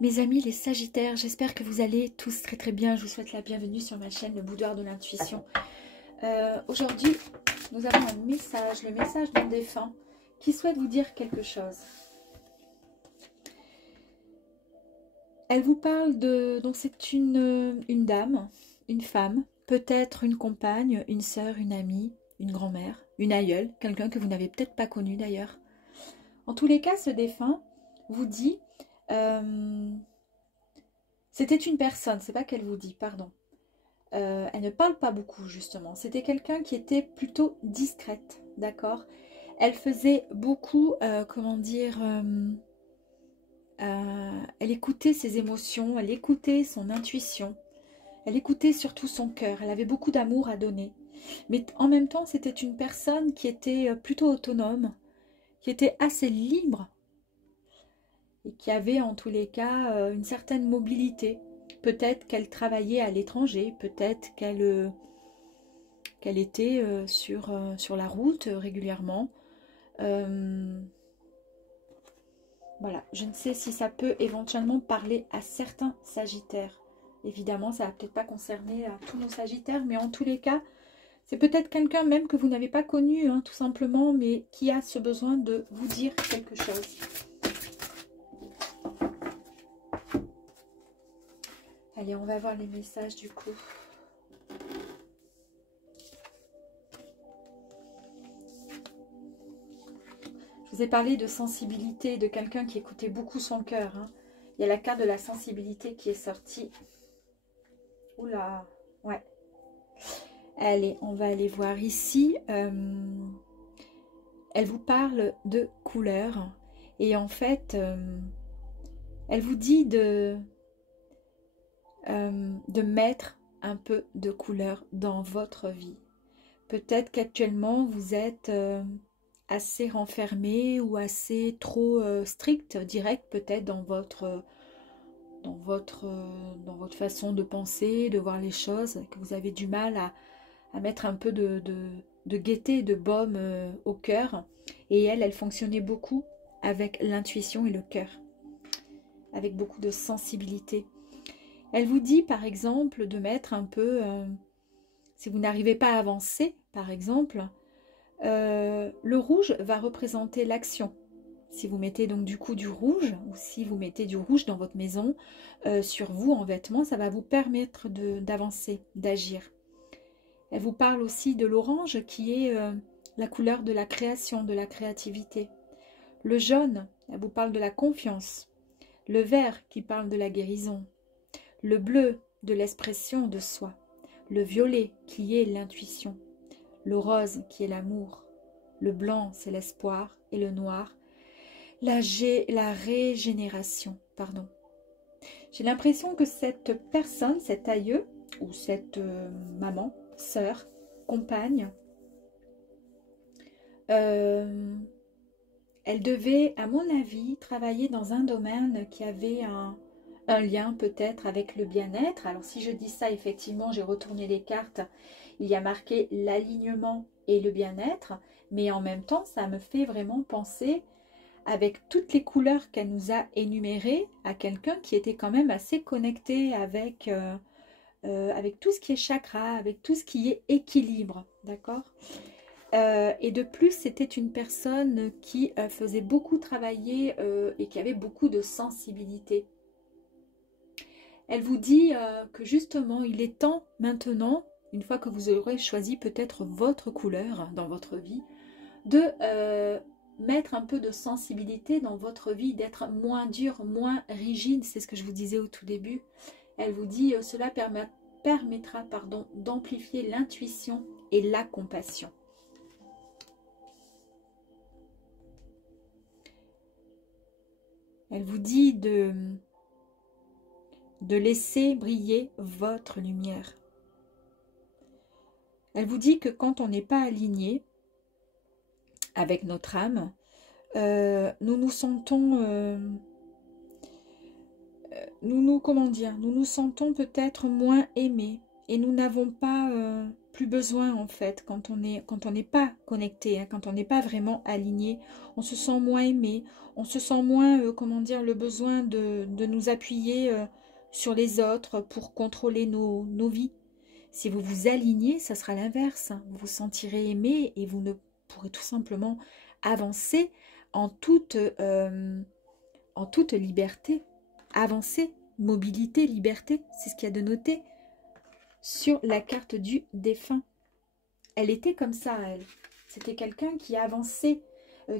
Mes amis les Sagittaires, j'espère que vous allez tous très très bien. Je vous souhaite la bienvenue sur ma chaîne Le Boudoir de l'Intuition. Aujourd'hui, nous avons un message, le message d'un défunt qui souhaite vous dire quelque chose. Elle vous parle de... Donc c'est une dame, une femme, peut-être une compagne, une sœur, une amie, une grand-mère, une aïeule, quelqu'un que vous n'avez peut-être pas connu d'ailleurs. En tous les cas, ce défunt vous dit... c'était une personne, c'est pas qu'elle vous dit, pardon. Elle ne parle pas beaucoup, justement. C'était quelqu'un qui était plutôt discrète, d'accord? Elle faisait beaucoup, comment dire... elle écoutait ses émotions, elle écoutait son intuition. Elle écoutait surtout son cœur. Elle avait beaucoup d'amour à donner. Mais en même temps, c'était une personne qui était plutôt autonome, qui était assez libre et qui avait en tous les cas une certaine mobilité. Peut-être qu'elle travaillait à l'étranger, peut-être qu'elle était sur la route régulièrement. Voilà, je ne sais si ça peut éventuellement parler à certains Sagittaires. Évidemment, ça ne va peut-être pas concerner tous nos Sagittaires, mais en tous les cas, c'est peut-être quelqu'un même que vous n'avez pas connu, hein, tout simplement, mais qui a ce besoin de vous dire quelque chose. Allez, on va voir les messages du coup. Je vous ai parlé de sensibilité, de quelqu'un qui écoutait beaucoup son cœur. Hein. Il y a la carte de la sensibilité qui est sortie. Oula, ouais. Allez, on va aller voir ici. Elle vous parle de couleurs. Et en fait, elle vous dit de mettre un peu de couleur dans votre vie. Peut-être qu'actuellement, vous êtes assez renfermé ou assez trop strict, direct peut-être dans votre façon de penser, de voir les choses, que vous avez du mal à mettre un peu de gaieté, de baume au cœur. Et elle fonctionnait beaucoup avec l'intuition et le cœur, avec beaucoup de sensibilité. Elle vous dit par exemple de mettre un peu, si vous n'arrivez pas à avancer par exemple, le rouge va représenter l'action. Si vous mettez donc du coup du rouge, ou si vous mettez du rouge dans votre maison, sur vous en vêtements, ça va vous permettre d'avancer, d'agir. Elle vous parle aussi de l'orange qui est la couleur de la création, de la créativité. Le jaune, elle vous parle de la confiance. Le vert qui parle de la guérison. Le bleu, de l'expression de soi. Le violet qui est l'intuition. Le rose qui est l'amour. Le blanc, c'est l'espoir. Et le noir, la régénération. Pardon. J'ai l'impression que cette personne, cet aïeux, ou cette maman, sœur, compagne, elle devait, à mon avis, travailler dans un domaine qui avait un lien peut-être avec le bien-être. Alors si je dis ça, effectivement, j'ai retourné les cartes, il y a marqué l'alignement et le bien-être, mais en même temps, ça me fait vraiment penser, avec toutes les couleurs qu'elle nous a énumérées, à quelqu'un qui était quand même assez connecté avec tout ce qui est chakra, avec tout ce qui est équilibre, d'accord? Et de plus, c'était une personne qui faisait beaucoup travailler et qui avait beaucoup de sensibilité. Elle vous dit que justement, il est temps maintenant, une fois que vous aurez choisi peut-être votre couleur dans votre vie, de mettre un peu de sensibilité dans votre vie, d'être moins dur, moins rigide, c'est ce que je vous disais au tout début. Elle vous dit cela permettra d'amplifier l'intuition et la compassion. Elle vous dit de laisser briller votre lumière. Elle vous dit que quand on n'est pas aligné avec notre âme, nous nous sentons, comment dire, nous nous sentons peut-être moins aimés et nous n'avons pas plus besoin en fait quand on n'est pas connecté, hein, quand on n'est pas vraiment aligné. On se sent moins aimé, on se sent moins, comment dire, le besoin de nous appuyer sur les autres pour contrôler nos vies. Si vous vous alignez, ça sera l'inverse. Vous vous sentirez aimé et vous ne pourrez tout simplement avancer en toute liberté. Avancer, mobilité, liberté, c'est ce qu'il y a de noté sur la carte du défunt. Elle était comme ça, elle. C'était quelqu'un qui avançait,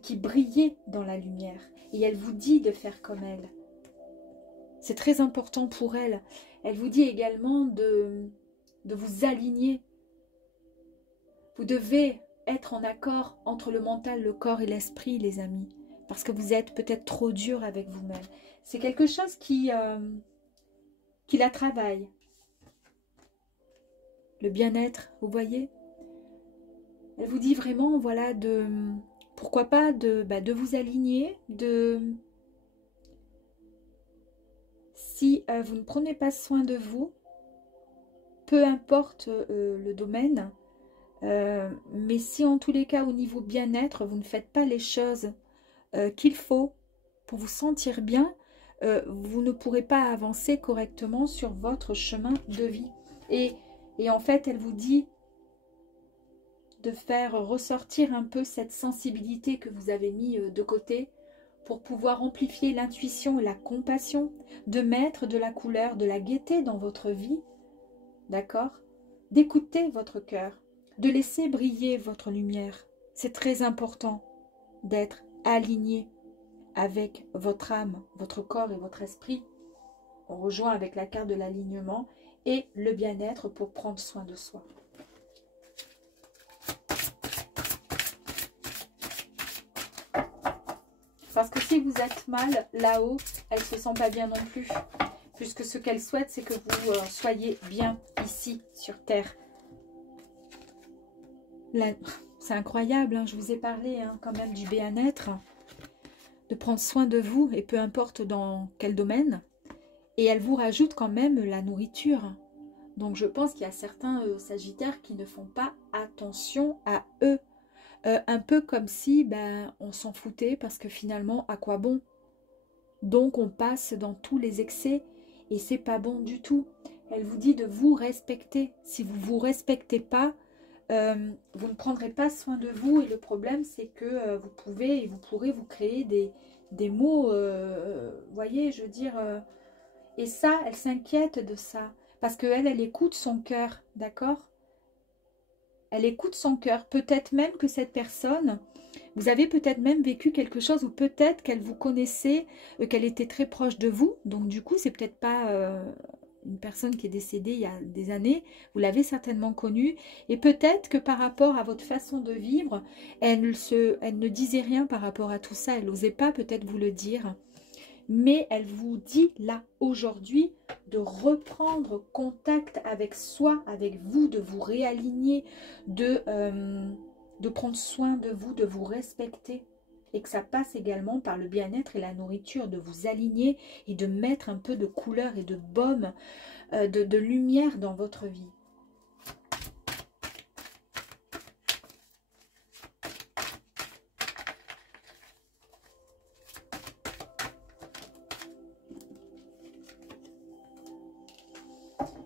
qui brillait dans la lumière. Et elle vous dit de faire comme elle. C'est très important pour elle. Elle vous dit également de vous aligner. Vous devez être en accord entre le mental, le corps et l'esprit, les amis. Parce que vous êtes peut-être trop dur avec vous-même. C'est quelque chose qui la travaille. Le bien-être, vous voyez? Elle vous dit vraiment, voilà, pourquoi pas de vous aligner, si vous ne prenez pas soin de vous, peu importe le domaine, mais si en tous les cas au niveau bien-être, vous ne faites pas les choses qu'il faut pour vous sentir bien, vous ne pourrez pas avancer correctement sur votre chemin de vie. Et en fait, elle vous dit de faire ressortir un peu cette sensibilité que vous avez mis de côté pour pouvoir amplifier l'intuition et la compassion, de mettre de la couleur, de la gaieté dans votre vie, d'accord? D'écouter votre cœur, de laisser briller votre lumière. C'est très important d'être aligné avec votre âme, votre corps et votre esprit. On rejoint avec la carte de l'alignement et le bien-être pour prendre soin de soi. Parce que si vous êtes mal là-haut, elle ne se sent pas bien non plus. Puisque ce qu'elle souhaite, c'est que vous soyez bien ici, sur Terre. C'est incroyable, hein, je vous ai parlé quand même du bien-être, de prendre soin de vous, et peu importe dans quel domaine. Et elle vous rajoute quand même la nourriture. Donc je pense qu'il y a certains sagittaires qui ne font pas attention à eux. Un peu comme si on s'en foutait parce que finalement, à quoi bon? Donc on passe dans tous les excès et c'est pas bon du tout. Elle vous dit de vous respecter. Si vous ne vous respectez pas, vous ne prendrez pas soin de vous. Et le problème, c'est que vous pouvez et vous pourrez vous créer des maux, voyez, je veux dire... et ça, elle s'inquiète de ça. Parce qu'elle, elle écoute son cœur, d'accord? Elle écoute son cœur. Peut-être même que cette personne, vous avez peut-être même vécu quelque chose, ou peut-être qu'elle vous connaissait, qu'elle était très proche de vous. Donc du coup, c'est peut-être pas une personne qui est décédée il y a des années. Vous l'avez certainement connue. Et peut-être que par rapport à votre façon de vivre, elle ne disait rien par rapport à tout ça. Elle n'osait pas peut-être vous le dire. Mais elle vous dit là, aujourd'hui, de reprendre contact avec soi, avec vous, de vous réaligner, de prendre soin de vous, de vous respecter. Et que ça passe également par le bien-être et la nourriture, de vous aligner et de mettre un peu de couleur et de baume, de lumière dans votre vie.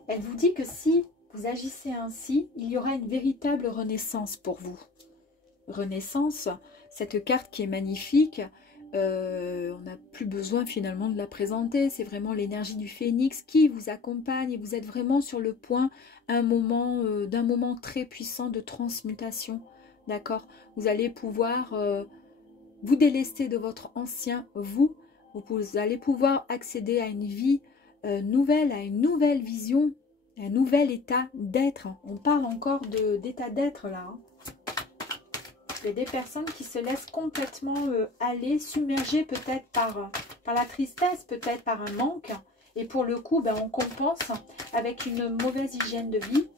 Elle vous dit que si vous agissez ainsi, il y aura une véritable renaissance pour vous. Renaissance, cette carte qui est magnifique, on n'a plus besoin finalement de la présenter. C'est vraiment l'énergie du phénix qui vous accompagne et vous êtes vraiment sur le point d'un moment très puissant de transmutation. D'accord? Vous allez pouvoir vous délester de votre ancien vous allez pouvoir accéder à une vie nouvelle, à une nouvelle vision, un nouvel état d'être. On parle encore d'état d'être là. Il y a des personnes qui se laissent complètement aller, submergées peut-être par la tristesse, peut-être par un manque. Et pour le coup, on compense avec une mauvaise hygiène de vie.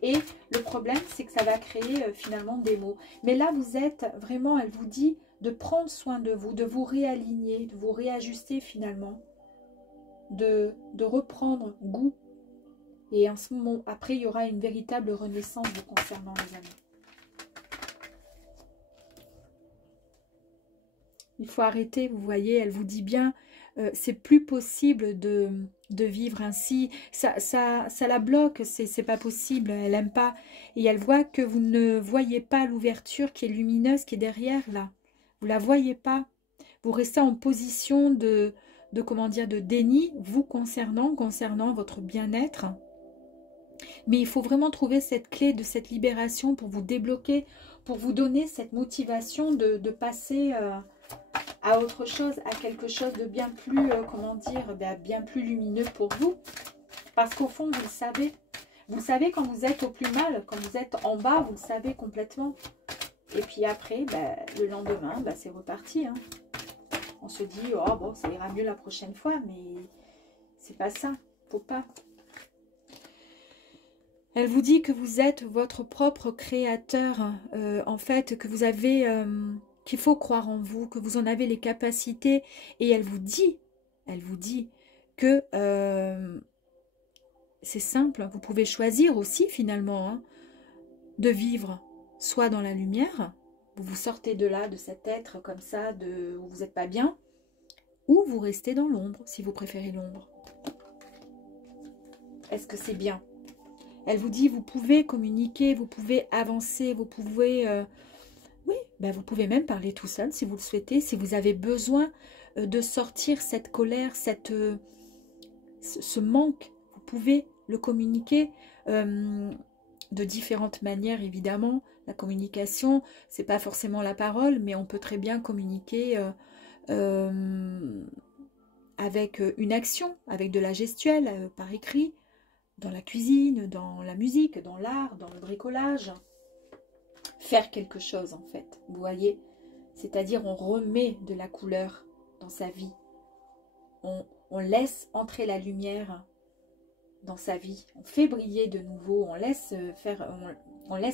Et le problème, c'est que ça va créer finalement des maux. Mais là, vous êtes vraiment, elle vous dit de prendre soin de vous, de vous réaligner, de vous réajuster finalement. De reprendre goût Et en ce moment, après, il y aura une véritable renaissance vous concernant, les amis. Il faut arrêter, vous voyez, elle vous dit bien, c'est plus possible de vivre ainsi. Ça la bloque, c'est pas possible, elle aime pas. Et elle voit que vous ne voyez pas l'ouverture qui est lumineuse, qui est derrière, là. Vous la voyez pas. Vous restez en position comment dire, de déni, vous concernant votre bien-être. Mais il faut vraiment trouver cette clé de cette libération pour vous débloquer, pour vous donner cette motivation de passer à autre chose, à quelque chose de bien plus, comment dire, bien plus lumineux pour vous. Parce qu'au fond, vous le savez quand vous êtes au plus mal, quand vous êtes en bas, vous le savez complètement. Et puis après, le lendemain, c'est reparti. Hein. On se dit, oh bon, ça ira mieux la prochaine fois, mais c'est pas ça, faut pas. Elle vous dit que vous êtes votre propre créateur, en fait, que vous avez, qu'il faut croire en vous, que vous en avez les capacités. Et elle vous dit que c'est simple, vous pouvez choisir aussi finalement hein, de vivre soit dans la lumière, vous vous sortez de là, de cet être comme ça, où vous n'êtes pas bien, ou vous restez dans l'ombre, si vous préférez l'ombre. Est-ce que c'est bien ? Elle vous dit, vous pouvez communiquer, vous pouvez avancer, vous pouvez... oui, vous pouvez même parler tout seul si vous le souhaitez, si vous avez besoin de sortir cette colère, ce manque, vous pouvez le communiquer de différentes manières, évidemment. La communication, c'est pas forcément la parole, mais on peut très bien communiquer avec une action, avec de la gestuelle, par écrit, dans la cuisine, dans la musique, dans l'art, dans le bricolage. Faire quelque chose, en fait, vous voyez. C'est-à-dire, on remet de la couleur dans sa vie. On laisse entrer la lumière dans sa vie. On fait briller de nouveau. On laisse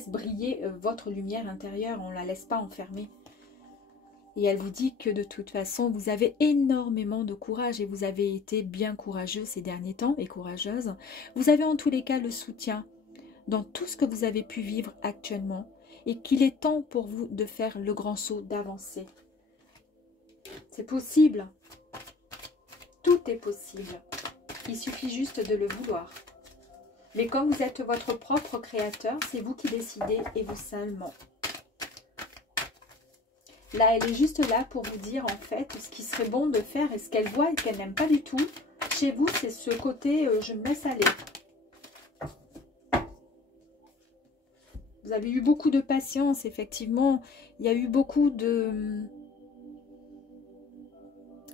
briller votre lumière intérieure. On ne la laisse pas enfermer. Et elle vous dit que de toute façon, vous avez énormément de courage et vous avez été bien courageux ces derniers temps et courageuse. Vous avez en tous les cas le soutien dans tout ce que vous avez pu vivre actuellement et qu'il est temps pour vous de faire le grand saut, d'avancer. C'est possible. Tout est possible. Il suffit juste de le vouloir. Mais comme vous êtes votre propre créateur, c'est vous qui décidez et vous seulement. Là, elle est juste là pour vous dire en fait ce qui serait bon de faire et ce qu'elle voit et qu'elle n'aime pas du tout. Chez vous, c'est ce côté je me laisse aller. Vous avez eu beaucoup de patience, effectivement. Il y a eu beaucoup de...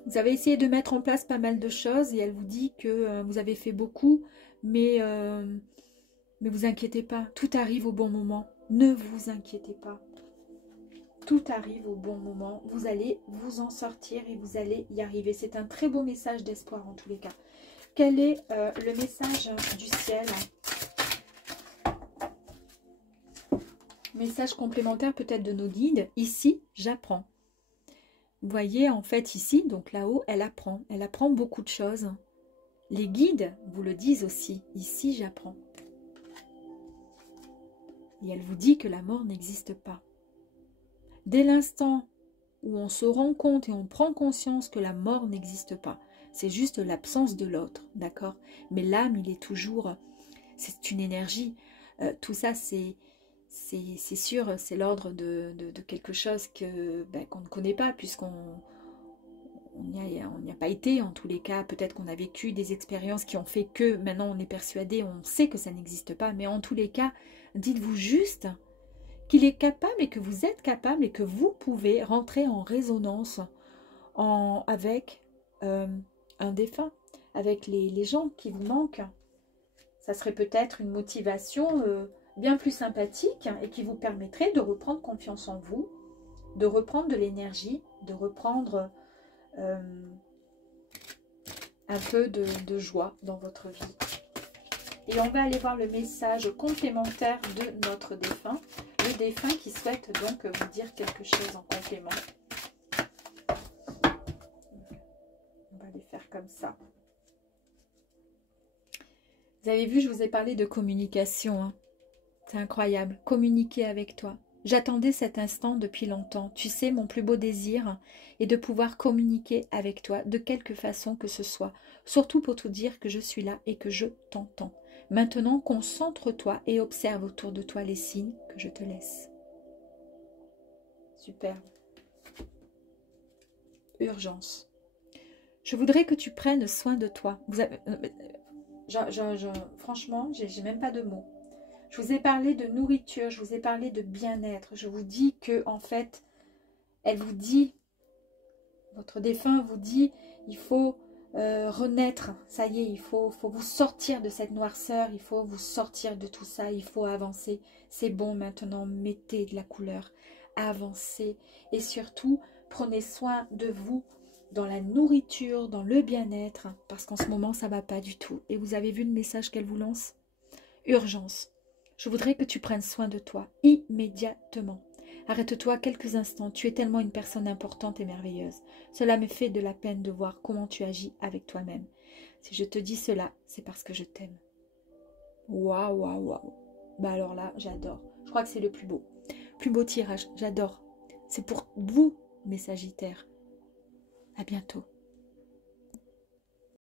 Vous avez essayé de mettre en place pas mal de choses et elle vous dit que vous avez fait beaucoup, mais vous inquiétez pas. Tout arrive au bon moment. Ne vous inquiétez pas. Tout arrive au bon moment. Vous allez vous en sortir et vous allez y arriver. C'est un très beau message d'espoir en tous les cas. Quel est le message du ciel ? Message complémentaire peut-être de nos guides. Ici, j'apprends. Vous voyez, en fait, ici, donc là-haut, elle apprend. Elle apprend beaucoup de choses. Les guides vous le disent aussi. Ici, j'apprends. Et elle vous dit que la mort n'existe pas. Dès l'instant où on se rend compte et on prend conscience que la mort n'existe pas, c'est juste l'absence de l'autre, d'accord? Mais l'âme, il est toujours... C'est une énergie. Tout ça, c'est sûr, c'est l'ordre de quelque chose qu'on ne connaît pas, puisqu'on n'y a pas été, en tous les cas. Peut-être qu'on a vécu des expériences qui ont fait que maintenant on est persuadé, on sait que ça n'existe pas. Mais en tous les cas, dites-vous juste qu'il est capable et que vous êtes capable et que vous pouvez rentrer en résonance avec un défunt, avec les gens qui vous manquent. Ça serait peut-être une motivation bien plus sympathique et qui vous permettrait de reprendre confiance en vous, de reprendre de l'énergie, de reprendre un peu de joie dans votre vie. Et on va aller voir le message complémentaire de notre défunt. Le défunt qui souhaite donc vous dire quelque chose en complément. On va les faire comme ça. Vous avez vu, je vous ai parlé de communication. Hein. C'est incroyable. Communiquer avec toi. J'attendais cet instant depuis longtemps. Tu sais, mon plus beau désir est de pouvoir communiquer avec toi de quelque façon que ce soit. Surtout pour te dire que je suis là et que je t'entends. Maintenant, concentre-toi et observe autour de toi les signes que je te laisse. Super. Urgence. Je voudrais que tu prennes soin de toi. Vous avez, franchement, j'ai même pas de mots. Je vous ai parlé de nourriture, je vous ai parlé de bien-être. Je vous dis que, en fait, elle vous dit, votre défunt vous dit, il faut renaître. Ça y est, il faut vous sortir de cette noirceur, il faut vous sortir de tout ça, il faut avancer. C'est bon maintenant, mettez de la couleur, avancez. Et surtout, prenez soin de vous dans la nourriture, dans le bien-être, parce qu'en ce moment, ça ne va pas du tout. Et vous avez vu le message qu'elle vous lance? Urgence. Je voudrais que tu prennes soin de toi immédiatement. Arrête-toi quelques instants, tu es tellement une personne importante et merveilleuse. Cela me fait de la peine de voir comment tu agis avec toi-même. Si je te dis cela, c'est parce que je t'aime. Waouh, waouh, waouh. Bah alors là, j'adore. Je crois que c'est le plus beau. Plus beau tirage, j'adore. C'est pour vous, mes Sagittaires. À bientôt.